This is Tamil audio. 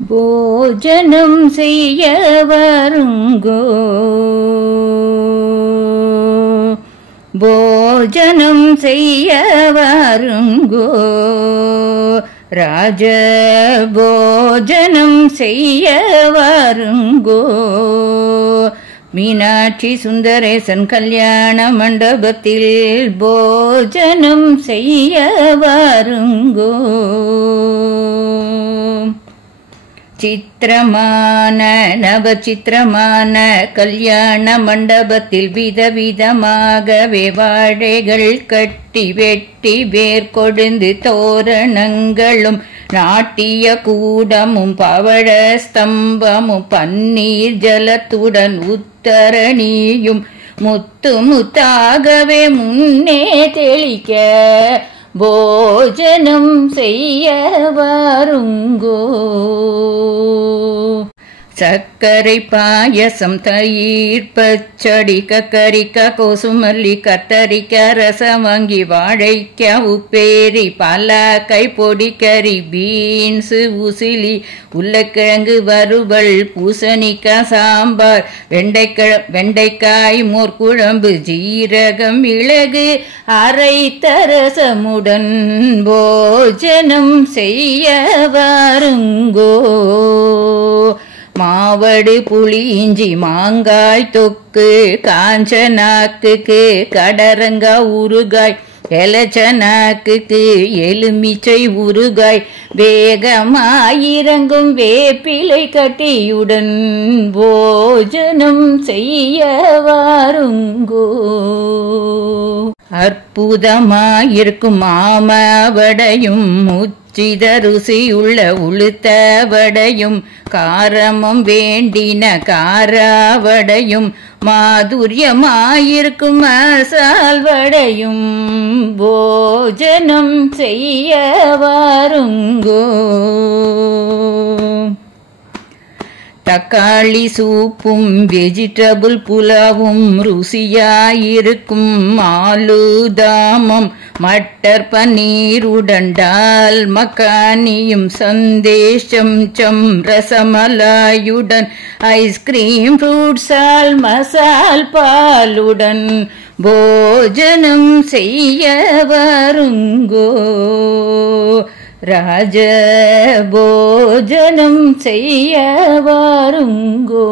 போஜனம் செய்ய வருங்கோ, போஜனம் செய்ய வருங்கோ, ராஜ போஜனம் செய்ய வருங்கோ. மீனாட்சி சுந்தரேசன் கல்யாண மண்டபத்தில் போஜனம் செய்ய வருங்கோ. சித்திரமான நவச்சித்திரமான கல்யாண மண்டபத்தில் விதவிதமாகவே வாழைகள் கட்டி வெட்டி வேர் கொடுந்து தோரணங்களும் நாட்டிய கூடமும் பவழ ஸ்தம்பமும் பன்னீர் ஜலத்துடன் உத்தரணியும் முத்து முத்தாகவே முன்னே தெளிக்க போஜனம் செய்ய வருங்கோ. சர்க்கரை பாயசம் தயிர் பச்சடி கக்கரிக்காய் கோசுமல்லி கத்தரிக்காய் ரசம் வாங்கி வாழைக்காய் உப்பேரி பலாக்காய் பொடிக்கறி பீன்ஸ் உசிலி உருளைக்கிழங்கு வறுவல் பூசணிக்காய் சாம்பார் வெண்டைக்காய் மோர்குழம்பு ஜீரகம் மிளகு அரைத்த ரசமுடன் போஜனம் செய்ய வருங்கோ. மாவடு புளி இஞ்சி மாங்காய் தொக்கு காஞ்சனாக்கு கடரங்கா ஊறுகாய் எலச்சனாக்கு எலுமிச்சை ஊறுகாய் வேகமாயிரங்கும் வேப்பிலை கட்டியுடன் போஜனம் செய்ய வருங்கோ. அற்புதமாயிருக்கும் மாமவடையும் உச்சித ருசியுள்ள உளுத்த வடையும் காரமும் வேண்டின காராவடையும் மாதுரியமாயிருக்கும் மசால் வடையும் போஜனம் செய்ய வருங்கோ. தக்காளி சூப்பும் வெஜிடபிள் புலாவும் ருசியாயிருக்கும் ஆலுதாமம் மட்டர் பன்னீருடன் டால் மக்கானியும் சந்தேஷம் சம் ரசமலாயுடன் ஐஸ்கிரீம் ஃப்ரூட் சால் மசால் பாலுடன் போஜனம் செய்ய வருங்கோ. ராஜ போஜனம் செய்ய வருங்கோ.